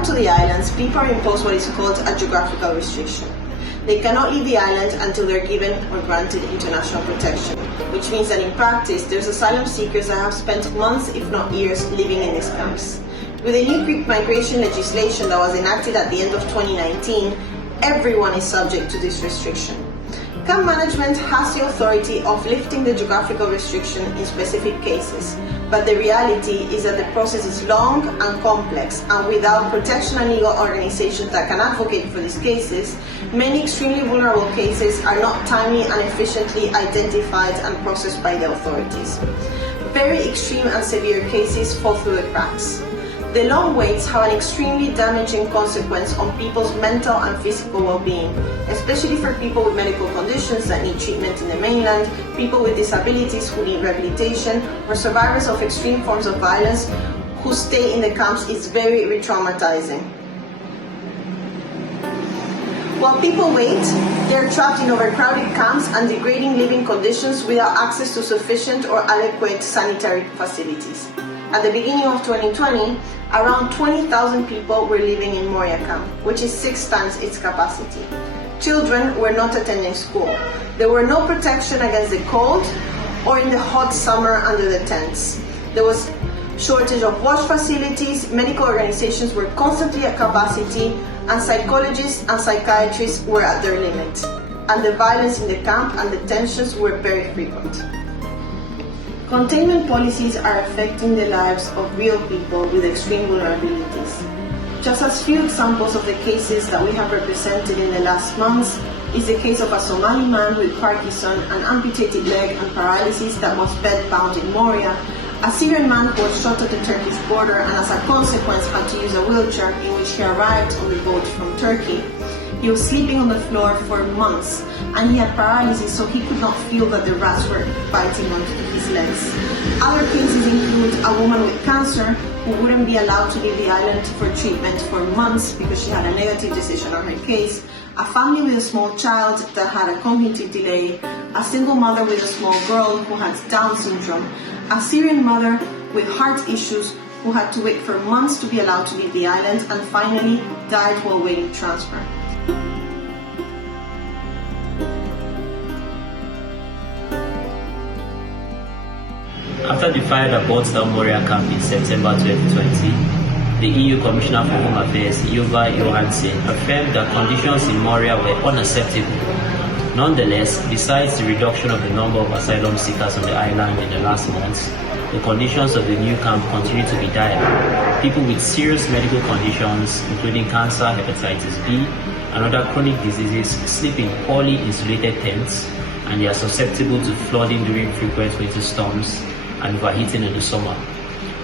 travel to the islands, people are imposed what is called a geographical restriction. They cannot leave the island until they're given or granted international protection, which means that in practice, there's asylum seekers that have spent months, if not years, living in these camps. With the new Greek migration legislation that was enacted at the end of 2019, everyone is subject to this restriction. Camp management has the authority of lifting the geographical restriction in specific cases, but the reality is that the process is long and complex, and without protection and legal organizations that can advocate for these cases, many extremely vulnerable cases are not timely and efficiently identified and processed by the authorities. Very extreme and severe cases fall through the cracks. The long waits have an extremely damaging consequence on people's mental and physical well-being, especially for people with medical conditions that need treatment in the mainland, people with disabilities who need rehabilitation, or survivors of extreme forms of violence whose stay in the camps is very re-traumatizing. While people wait, they're trapped in overcrowded camps and degrading living conditions without access to sufficient or adequate sanitary facilities. At the beginning of 2020, around 20,000 people were living in Moria camp, which is 6 times its capacity. Children were not attending school. There were no protection against the cold or in the hot summer under the tents. There was shortage of wash facilities, medical organizations were constantly at capacity, and psychologists and psychiatrists were at their limit. And the violence in the camp and the tensions were very frequent. Containment policies are affecting the lives of real people with extreme vulnerabilities. Just as few examples of the cases that we have represented in the last months is the case of a Somali man with Parkinson, an amputated leg and paralysis that was bedbound in Moria, a Syrian man who was shot at the Turkish border and as a consequence had to use a wheelchair in which he arrived on the boat from Turkey. He was sleeping on the floor for months and he had paralysis, so he could not feel that the rats were biting onto his legs. Other cases include a woman with cancer who wouldn't be allowed to leave the island for treatment for months because she had a negative decision on her case, a family with a small child that had a cognitive delay, a single mother with a small girl who had Down syndrome, a Syrian mother with heart issues who had to wait for months to be allowed to leave the island and finally died while waiting transfer. After the fire that brought down Moria camp in September 2020, the EU Commissioner for Home Affairs, Ylva Johansson, affirmed that conditions in Moria were unacceptable. Nonetheless, besides the reduction of the number of asylum seekers on the island in the last months, the conditions of the new camp continue to be dire. People with serious medical conditions, including cancer, hepatitis B, and other chronic diseases, sleep in poorly insulated tents, and they are susceptible to flooding during frequent winter storms and overheating in the summer.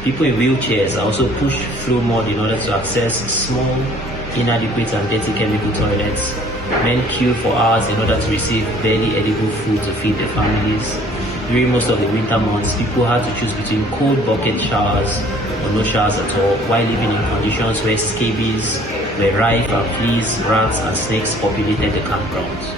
People in wheelchairs are also pushed through mud in order to access small, inadequate and dirty chemical toilets. Men queue for hours in order to receive barely edible food to feed their families. During most of the winter months, people had to choose between cold bucket showers or no showers at all, while living in conditions where scabies were rife and fleas, rats and snakes populated the campgrounds.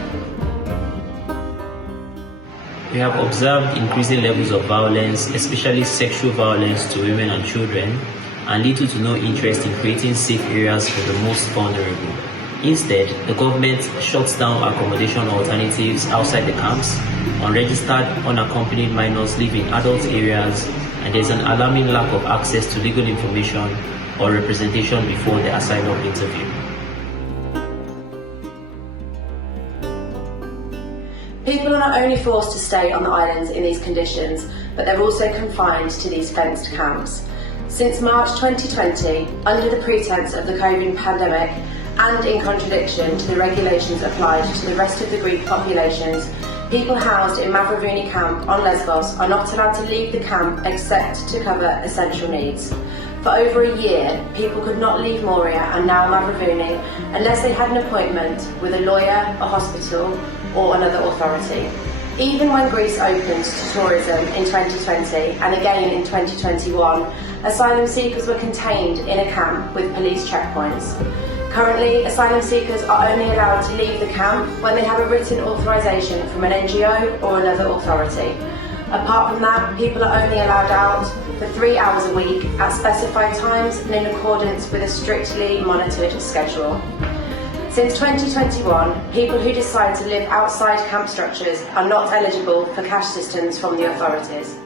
We have observed increasing levels of violence, especially sexual violence to women and children, and little to no interest in creating safe areas for the most vulnerable. Instead, the government shuts down accommodation alternatives outside the camps. Unregistered, unaccompanied minors live in adult areas, and there is an alarming lack of access to legal information or representation before the asylum interview. People are not only forced to stay on the islands in these conditions, but they're also confined to these fenced camps. Since March 2020, under the pretense of the COVID pandemic, and in contradiction to the regulations applied to the rest of the Greek populations, people housed in Mavrovouni camp on Lesvos are not allowed to leave the camp except to cover essential needs. For over a year, people could not leave Moria and now Mavrovouni unless they had an appointment with a lawyer, a hospital, or another authority. Even when Greece opened to tourism in 2020 and again in 2021, asylum seekers were contained in a camp with police checkpoints. Currently, asylum seekers are only allowed to leave the camp when they have a written authorisation from an NGO or another authority. Apart from that, people are only allowed out for 3 hours a week at specified times and in accordance with a strictly monitored schedule. Since 2021, people who decide to live outside camp structures are not eligible for cash assistance from the authorities.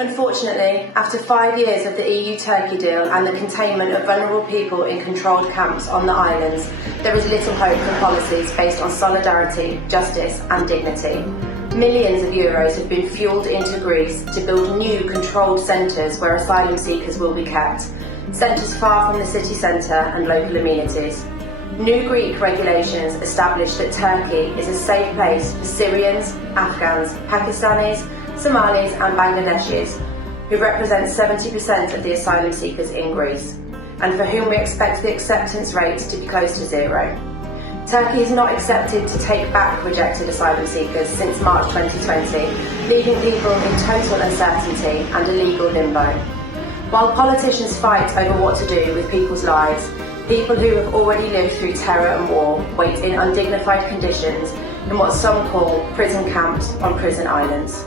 Unfortunately, after 5 years of the EU-Turkey deal and the containment of vulnerable people in controlled camps on the islands, there is little hope for policies based on solidarity, justice and dignity. Millions of euros have been fuelled into Greece to build new controlled centres where asylum seekers will be kept, centres far from the city centre and local amenities. New Greek regulations establish that Turkey is a safe place for Syrians, Afghans, Pakistanis, Somalis and Bangladeshis, who represent 70% of the asylum seekers in Greece, and for whom we expect the acceptance rate to be close to zero. Turkey has not accepted to take back rejected asylum seekers since March 2020, leaving people in total uncertainty and a legal limbo. While politicians fight over what to do with people's lives, people who have already lived through terror and war wait in undignified conditions in what some call prison camps on prison islands.